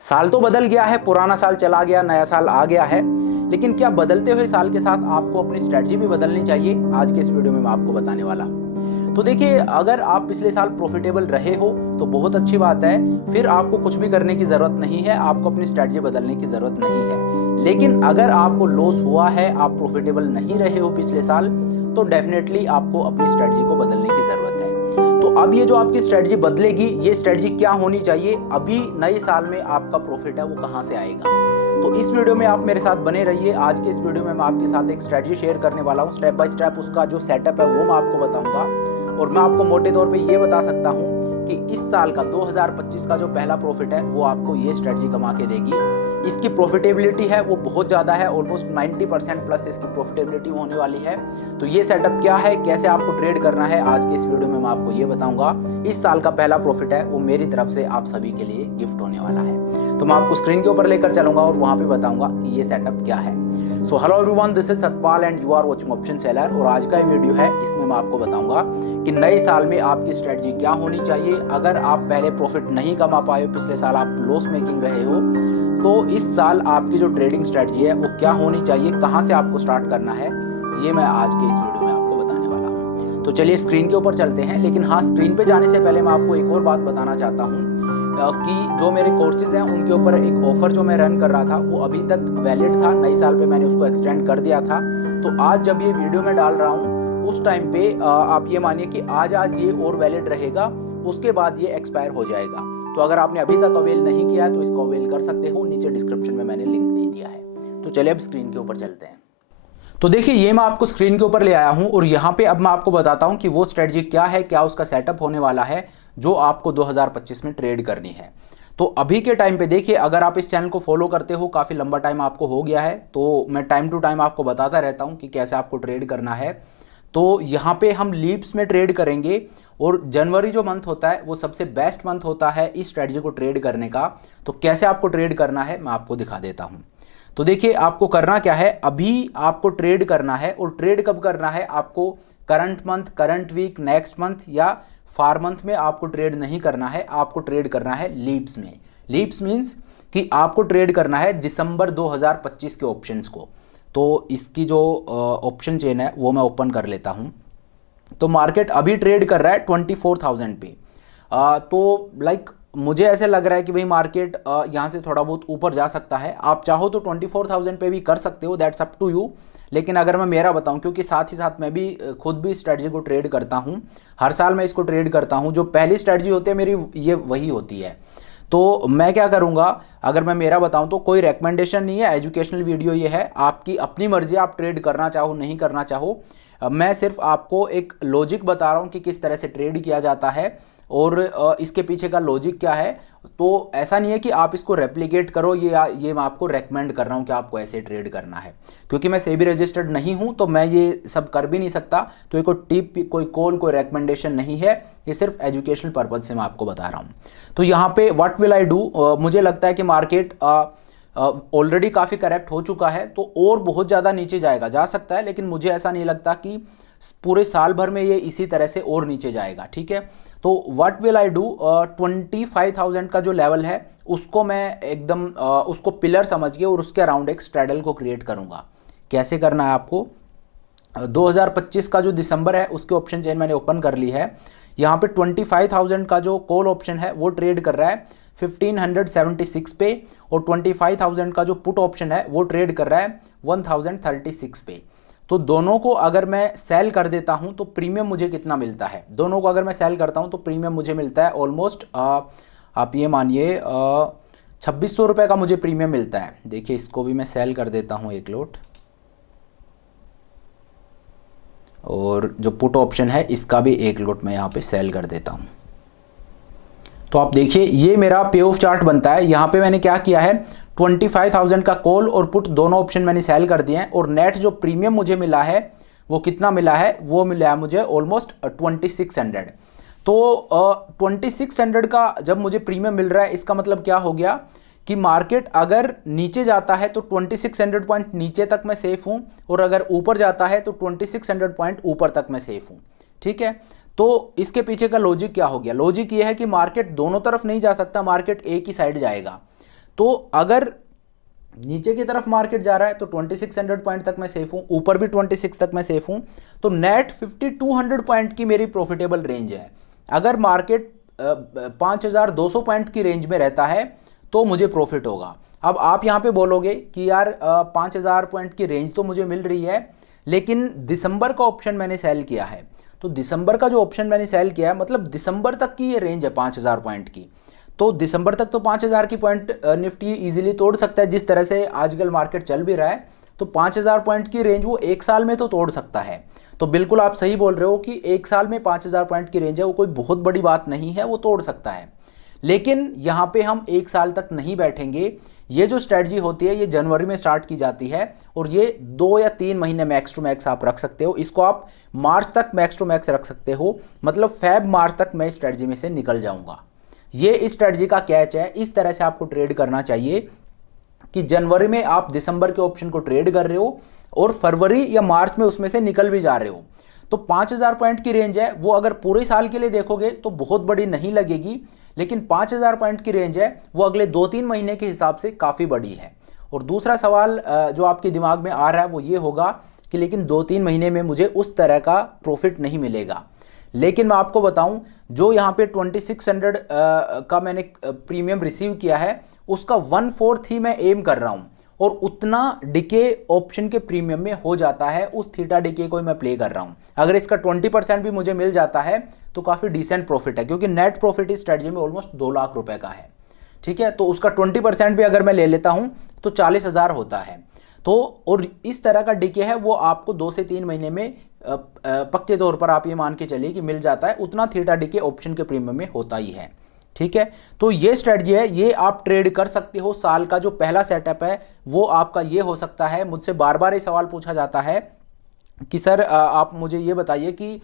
साल तो बदल गया है, पुराना साल चला गया, नया साल आ गया है, लेकिन क्या बदलते हुए साल के साथ आपको अपनी स्ट्रेटजी भी बदलनी चाहिए? आज के इस वीडियो में मैं आपको बताने वाला हूँ। तो देखिए, अगर आप पिछले साल प्रॉफिटेबल रहे हो तो बहुत अच्छी बात है, फिर आपको कुछ भी करने की ज़रूरत नहीं है, आपको अपनी स्ट्रेटजी बदलने की ज़रूरत नहीं है। लेकिन अगर आपको लॉस हुआ है, आप प्रॉफिटेबल नहीं रहे हो पिछले साल, तो डेफिनेटली आपको अपनी स्ट्रेटजी को बदलने की ज़रूरत है। तो अब ये जो आपकी स्ट्रेटजी बदलेगी, ये स्ट्रेटजी क्या होनी चाहिए? अभी नए साल में आपका प्रॉफिट है वो कहाँ से आएगा? तो इस वीडियो में आप मेरे साथ बने रहिए। आज के इस वीडियो में मैं आपके साथ एक स्ट्रेटजी शेयर करने वाला हूँ। स्टेप बाय स्टेप उसका जो सेटअप है वो मैं आपको बताऊंगा, और मैं आपको मोटे तौर पे ये बता सकता हूँ कि इस साल का 2025 का जो पहला प्रॉफिट है वो आपको ये स्ट्रेटजी कमा के देगी। इसकी प्रॉफिटेबिलिटी है वो बहुत ज़्यादा है, ऑलमोस्ट 90% प्लस इसकी प्रॉफिटेबिलिटी होने वाली है। तो ये सेटअप क्या है, कैसे आपको ट्रेड करना है, आज के इस वीडियो में मैं आपको ये बताऊंगा। इस साल का पहला प्रॉफिट है वो मेरी तरफ से आप सभी के लिए गिफ्ट होने वाला है। तो मैं आपको स्क्रीन के ऊपर लेकर चलूंगा और वहां पे बताऊंगा कि ये सेटअप क्या है। So hello everyone, this is Satpal and you are watching option seller. और आज का ये वीडियो है, इसमें मैं आपको बताऊंगा कि नए साल में आपकी स्ट्रेटजी क्या होनी चाहिए। अगर आप पहले प्रॉफिट नहीं कमा पाए हो, पिछले साल आप लॉस मेकिंग रहे हो, तो इस साल आपकी जो ट्रेडिंग स्ट्रेटजी है वो क्या होनी चाहिए, कहाँ से आपको स्टार्ट करना है, ये मैं आज के इस वीडियो में आपको बताने वाला हूँ। तो चलिए स्क्रीन के ऊपर चलते हैं। लेकिन हाँ, स्क्रीन पे जाने से पहले मैं आपको एक और बात बताना चाहता हूँ कि जो मेरे कोर्सेज हैं उनके ऊपर एक ऑफर जो मैं रन कर रहा था वो अभी तक वैलिड था। नए साल पे मैंने उसको एक्सटेंड कर दिया था। तो आज जब ये वीडियो मैं डाल रहा हूँ उस टाइम पे आप ये मानिए कि आज ये और वैलिड रहेगा, उसके बाद ये एक्सपायर हो जाएगा। तो अगर आपने अभी तक अवेल नहीं किया है तो इसको अवेल कर सकते हो, नीचे डिस्क्रिप्शन में मैंने लिंक दे दिया है। तो चलिए अब स्क्रीन के ऊपर चलते हैं। तो देखिए, ये मैं आपको स्क्रीन के ऊपर ले आया हूं और यहाँ पे अब मैं आपको बताता हूं कि वो स्ट्रेटजी क्या है, क्या उसका सेटअप होने वाला है जो आपको 2025 में ट्रेड करनी है। तो अभी के टाइम पे देखिए, अगर आप इस चैनल को फॉलो करते हो, काफ़ी लंबा टाइम आपको हो गया है, तो मैं टाइम टू टाइम आपको बताता रहता हूँ कि कैसे आपको ट्रेड करना है। तो यहाँ पे हम लीप्स में ट्रेड करेंगे, और जनवरी जो मंथ होता है वो सबसे बेस्ट मंथ होता है इस स्ट्रेटजी को ट्रेड करने का। तो कैसे आपको ट्रेड करना है मैं आपको दिखा देता हूँ। तो देखिए, आपको करना क्या है, अभी आपको ट्रेड करना है। और ट्रेड कब करना है आपको? Current month, current week, next month or far month में आपको ट्रेड नहीं करना है। आपको ट्रेड करना है लीप्स में। लीप्स मीन्स कि आपको ट्रेड करना है दिसंबर 2025 के ऑप्शंस को। तो इसकी जो ऑप्शन चेन है वो मैं ओपन कर लेता हूँ। तो मार्केट अभी ट्रेड कर रहा है 24,000 पे। तो लाइक मुझे ऐसे लग रहा है कि भाई मार्केट यहाँ से थोड़ा बहुत ऊपर जा सकता है। आप चाहो तो 24,000 पे भी कर सकते हो, दैट्स अप टू यू। लेकिन अगर मैं मेरा बताऊं, क्योंकि साथ ही साथ मैं भी खुद भी स्ट्रेटजी को ट्रेड करता हूं, हर साल मैं इसको ट्रेड करता हूं। जो पहली स्ट्रेटजी होती है मेरी, ये वही होती है। तो मैं क्या करूंगा, अगर मैं मेरा बताऊं तो कोई रेकमेंडेशन नहीं है, एजुकेशनल वीडियो ये है, आपकी अपनी मर्जी, आप ट्रेड करना चाहो नहीं करना चाहो। मैं सिर्फ आपको एक लॉजिक बता रहा हूँ कि किस तरह से ट्रेड किया जाता है और इसके पीछे का लॉजिक क्या है। तो ऐसा नहीं है कि आप इसको रेप्लिकेट करो, ये मैं आपको रेकमेंड कर रहा हूँ कि आपको ऐसे ट्रेड करना है, क्योंकि मैं सेबी रजिस्टर्ड नहीं हूँ तो मैं ये सब कर भी नहीं सकता। तो ये कोई टिप, कोई कॉल, कोई रेकमेंडेशन नहीं है, ये सिर्फ एजुकेशनल पर्पज से मैं आपको बता रहा हूँ। तो यहाँ पे व्हाट विल आई डू, मुझे लगता है कि मार्केट ऑलरेडी काफ़ी करेक्ट हो चुका है, तो और बहुत ज़्यादा नीचे जाएगा, जा सकता है, लेकिन मुझे ऐसा नहीं लगता कि पूरे साल भर में ये इसी तरह से और नीचे जाएगा। ठीक है, तो व्हाट विल आई डू, 25,000 का जो लेवल है उसको मैं एकदम उसको पिलर समझ के और उसके अराउंड एक स्ट्रैडल को क्रिएट करूँगा। कैसे करना है आपको, 2025 का जो दिसंबर है उसके ऑप्शन चेन मैंने ओपन कर ली है। यहाँ पे 25,000 का जो कॉल ऑप्शन है वो ट्रेड कर रहा है 1576 पे, और 25,000 का जो पुट ऑप्शन है वो ट्रेड कर रहा है 1036 पे। तो दोनों को अगर मैं सेल कर देता हूं तो प्रीमियम मुझे कितना मिलता है? दोनों को अगर मैं सेल करता हूं तो प्रीमियम मुझे मिलता है ऑलमोस्ट, आप ये मानिए 2600 रुपये का मुझे प्रीमियम मिलता है। देखिए, इसको भी मैं सेल कर देता हूं एक लोट, और जो पुट ऑप्शन है इसका भी एक लोट मैं यहाँ पे सेल कर देता हूँ। तो आप देखिए, ये मेरा पे ऑफ चार्ट बनता है। यहाँ पे मैंने क्या किया है, 25,000 का कॉल और पुट दोनों ऑप्शन मैंने सेल कर दिए हैं, और नेट जो प्रीमियम मुझे मिला है वो कितना मिला है, वो मिला है मुझे ऑलमोस्ट 2600। तो 2600 का जब मुझे प्रीमियम मिल रहा है, इसका मतलब क्या हो गया कि मार्केट अगर नीचे जाता है तो 2600 पॉइंट नीचे तक मैं सेफ हूं, और अगर ऊपर जाता है तो 2600 पॉइंट ऊपर तक मैं सेफ हूं। ठीक है, तो इसके पीछे का लॉजिक क्या हो गया? लॉजिक ये है कि मार्केट दोनों तरफ नहीं जा सकता, मार्केट एक ही साइड जाएगा। तो अगर नीचे की तरफ मार्केट जा रहा है तो 2600 पॉइंट तक मैं सेफ हूँ, ऊपर भी 26 तक मैं सेफ हूँ, तो नेट 5200 पॉइंट की मेरी प्रॉफिटेबल रेंज है। अगर मार्केट 5200 पॉइंट की रेंज में रहता है तो मुझे प्रॉफिट होगा। अब आप यहाँ पे बोलोगे कि यार 5000 पॉइंट की रेंज तो मुझे मिल रही है, लेकिन दिसंबर का ऑप्शन मैंने सेल किया है, तो दिसंबर का जो ऑप्शन मैंने सेल किया है मतलब दिसंबर तक की ये रेंज है 5000 पॉइंट की, तो दिसंबर तक तो 5000 की पॉइंट निफ्टी इजीली तोड़ सकता है। जिस तरह से आजकल मार्केट चल भी रहा है तो 5000 पॉइंट की रेंज वो एक साल में तो तोड़ सकता है। तो बिल्कुल आप सही बोल रहे हो कि एक साल में 5000 पॉइंट की रेंज है, वो कोई बहुत बड़ी बात नहीं है, वो तोड़ सकता है। लेकिन यहाँ पे हम एक साल तक नहीं बैठेंगे। ये जो स्ट्रेटजी होती है ये जनवरी में स्टार्ट की जाती है और ये 2 या 3 महीने मैक्स टू मैक्स आप रख सकते हो। इसको आप मार्च तक मैक्स टू मैक्स रख सकते हो, मतलब फेब मार्च तक मैं स्ट्रेटजी में से निकल जाऊंगा। ये इस स्ट्रेटजी का कैच है। इस तरह से आपको ट्रेड करना चाहिए कि जनवरी में आप दिसंबर के ऑप्शन को ट्रेड कर रहे हो और फरवरी या मार्च में उसमें से निकल भी जा रहे हो। तो 5000 पॉइंट की रेंज है, वो अगर पूरे साल के लिए देखोगे तो बहुत बड़ी नहीं लगेगी, लेकिन 5000 पॉइंट की रेंज है वो अगले 2-3 महीने के हिसाब से काफ़ी बड़ी है। और दूसरा सवाल जो आपके दिमाग में आ रहा है वो ये होगा कि लेकिन 2-3 महीने में मुझे उस तरह का प्रॉफिट नहीं मिलेगा। लेकिन मैं आपको बताऊं, जो यहाँ पे 2600 का मैंने प्रीमियम रिसीव किया है उसका 1/4 ही मैं एम कर रहा हूँ और उतना डिके ऑप्शन के प्रीमियम में हो जाता है। उस थीटा डिके को मैं प्ले कर रहा हूँ। अगर इसका 20% भी मुझे मिल जाता है तो काफ़ी डिसेंट प्रॉफिट है, क्योंकि नेट प्रॉफिट इस स्ट्रेटजी में ऑलमोस्ट 2 लाख रुपए का है। ठीक है, तो उसका 20% भी अगर मैं ले लेता हूँ तो 40,000 होता है। तो और इस तरह का डिके है वो आपको 2 से 3 महीने में पक्के तौर पर आप ये मान के चलिए कि मिल जाता है। उतना थीटा डिके ऑप्शन के प्रीमियम में होता ही है। ठीक है, तो ये स्ट्रेटजी है, ये आप ट्रेड कर सकते हो। साल का जो पहला सेटअप है वो आपका ये हो सकता है। मुझसे बार बार ये सवाल पूछा जाता है कि सर आप मुझे ये बताइए कि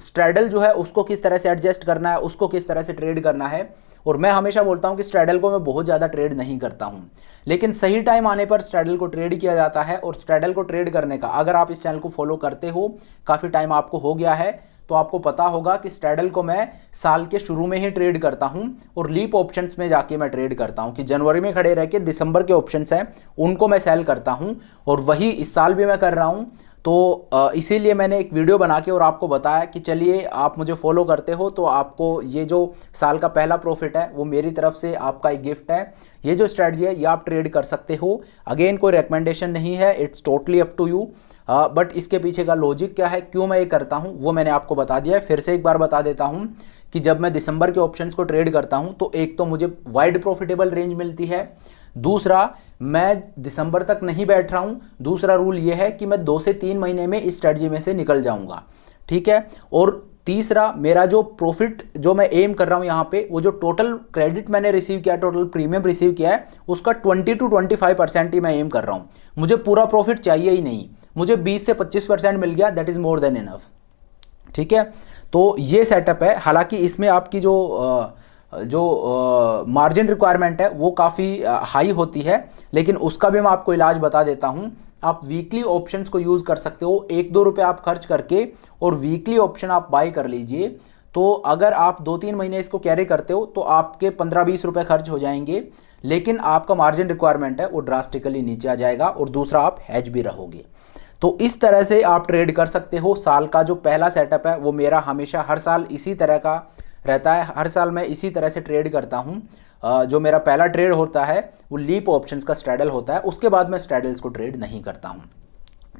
स्ट्रैडल जो है उसको किस तरह से एडजस्ट करना है, उसको किस तरह से ट्रेड करना है। और मैं हमेशा बोलता हूं कि स्ट्रैडल को मैं बहुत ज़्यादा ट्रेड नहीं करता हूं, लेकिन सही टाइम आने पर स्ट्रैडल को ट्रेड किया जाता है। और स्ट्रैडल को ट्रेड करने का, अगर आप इस चैनल को फॉलो करते हो, काफ़ी टाइम आपको हो गया है, तो आपको पता होगा कि स्ट्रैडल को मैं साल के शुरू में ही ट्रेड करता हूं और लीप ऑप्शंस में जाके मैं ट्रेड करता हूं कि जनवरी में खड़े रह के दिसंबर के ऑप्शंस हैं उनको मैं सेल करता हूं, और वही इस साल भी मैं कर रहा हूं। तो इसीलिए मैंने एक वीडियो बना के और आपको बताया कि चलिए आप मुझे फॉलो करते हो तो आपको ये जो साल का पहला प्रॉफिट है वो मेरी तरफ से आपका एक गिफ्ट है। ये जो स्ट्रेटजी है ये आप ट्रेड कर सकते हो। अगेन कोई रिकमेंडेशन नहीं है, it's totally up to you. But इसके पीछे का लॉजिक क्या है, क्यों मैं ये करता हूँ, वो मैंने आपको बता दिया है। फिर से एक बार बता देता हूँ कि जब मैं दिसंबर के ऑप्शंस को ट्रेड करता हूँ तो एक तो मुझे वाइड प्रॉफिटेबल रेंज मिलती है, दूसरा मैं दिसंबर तक नहीं बैठ रहा हूँ, दूसरा रूल ये है कि मैं 2 से 3 महीने में इस स्ट्रेटजी में से निकल जाऊँगा। ठीक है, और तीसरा मेरा जो प्रॉफिट जो मैं एम कर रहा हूँ यहाँ पे, वो जो टोटल क्रेडिट मैंने रिसीव किया, टोटल प्रीमियम रिसीव किया है, उसका 20 to 25% ही मैं एम कर रहा हूँ। मुझे पूरा प्रॉफिट चाहिए ही नहीं, मुझे 20 से 25% मिल गया, that is more than enough. ठीक है, तो ये सेटअप है। हालांकि इसमें आपकी जो मार्जिन रिक्वायरमेंट है वो काफ़ी हाई होती है, लेकिन उसका भी मैं आपको इलाज बता देता हूँ। आप वीकली ऑप्शंस को यूज़ कर सकते हो, 1-2 रुपये आप खर्च करके और वीकली ऑप्शन आप बाई कर लीजिए। तो अगर आप 2-3 महीने इसको कैरी करते हो तो आपके 15-20 रुपये खर्च हो जाएंगे, लेकिन आपका मार्जिन रिक्वायरमेंट है वो ड्रास्टिकली नीचे आ जाएगा और दूसरा आप हैज भी रहोगे। तो इस तरह से आप ट्रेड कर सकते हो। साल का जो पहला सेटअप है वो मेरा हमेशा हर साल इसी तरह का रहता है। हर साल मैं इसी तरह से ट्रेड करता हूँ। जो मेरा पहला ट्रेड होता है वो लीप ऑप्शंस का स्ट्रैडल होता है, उसके बाद मैं स्ट्रैडल्स को ट्रेड नहीं करता हूँ।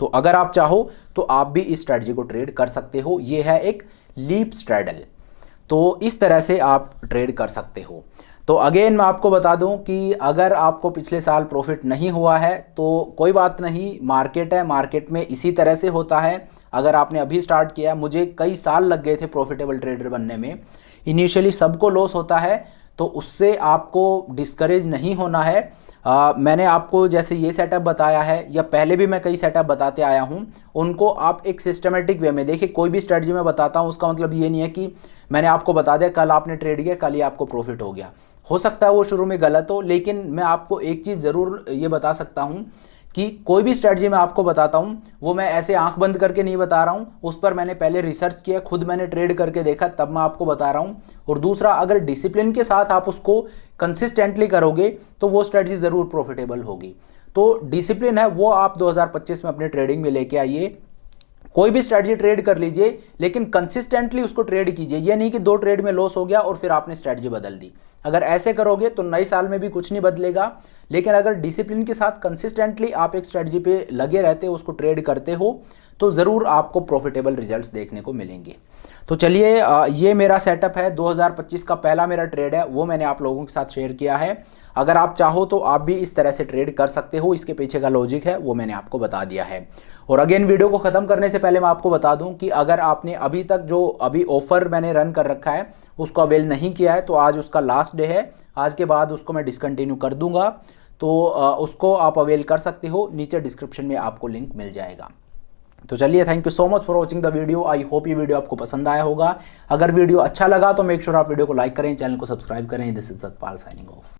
तो अगर आप चाहो तो आप भी इस स्ट्रैटेजी को ट्रेड कर सकते हो। ये है एक लीप स्ट्रैडल, तो इस तरह से आप ट्रेड कर सकते हो। तो अगेन मैं आपको बता दूं कि अगर आपको पिछले साल प्रॉफिट नहीं हुआ है तो कोई बात नहीं, मार्केट है, मार्केट में इसी तरह से होता है। अगर आपने अभी स्टार्ट किया, मुझे कई साल लग गए थे प्रॉफिटेबल ट्रेडर बनने में, इनिशियली सबको लॉस होता है, तो उससे आपको डिस्करेज नहीं होना है। मैंने आपको जैसे ये सेटअप बताया है या पहले भी मैं कई सेटअप बताते आया हूँ, उनको आप एक सिस्टमेटिक वे में देखिए। कोई भी स्ट्रेटजी मैं बताता हूँ उसका मतलब ये नहीं है कि मैंने आपको बता दिया कल आपने ट्रेड किया कल ही आपको प्रॉफिट हो गया। हो सकता है वो शुरू में गलत हो, लेकिन मैं आपको एक चीज़ ज़रूर ये बता सकता हूँ कि कोई भी स्ट्रेटजी मैं आपको बताता हूँ वो मैं ऐसे आंख बंद करके नहीं बता रहा हूँ, उस पर मैंने पहले रिसर्च किया, खुद मैंने ट्रेड करके देखा, तब मैं आपको बता रहा हूँ। और दूसरा, अगर डिसिप्लिन के साथ आप उसको कंसिस्टेंटली करोगे तो वो स्ट्रेटजी ज़रूर प्रॉफिटेबल होगी। तो डिसिप्लिन है वो आप 2025 में अपने ट्रेडिंग में लेके आइए। कोई भी स्ट्रेटजी ट्रेड कर लीजिए, लेकिन कंसिस्टेंटली उसको ट्रेड कीजिए। ये नहीं कि 2 ट्रेड में लॉस हो गया और फिर आपने स्ट्रेटजी बदल दी। अगर ऐसे करोगे तो नए साल में भी कुछ नहीं बदलेगा। लेकिन अगर डिसिप्लिन के साथ कंसिस्टेंटली आप एक स्ट्रेटजी पे लगे रहते हो, उसको ट्रेड करते हो, तो ज़रूर आपको प्रॉफिटेबल रिजल्ट्स देखने को मिलेंगे। तो चलिए, ये मेरा सेटअप है। 2025 का पहला मेरा ट्रेड है, वो मैंने आप लोगों के साथ शेयर किया है। अगर आप चाहो तो आप भी इस तरह से ट्रेड कर सकते हो। इसके पीछे का लॉजिक है वो मैंने आपको बता दिया है। और अगेन, वीडियो को ख़त्म करने से पहले मैं आपको बता दूं कि अगर आपने अभी तक जो अभी ऑफर मैंने रन कर रखा है उसको अवेल नहीं किया है, तो आज उसका लास्ट डे है। आज के बाद उसको मैं डिसकंटिन्यू कर दूंगा, तो उसको आप अवेल कर सकते हो। नीचे डिस्क्रिप्शन में आपको लिंक मिल जाएगा। तो चलिए, thank you so much for watching the video. I hope ये वीडियो आपको पसंद आया होगा। अगर वीडियो अच्छा लगा तो मेक श्योर आप वीडियो को लाइक करें, चैनल को सब्सक्राइब करें। This is Satpal signing off.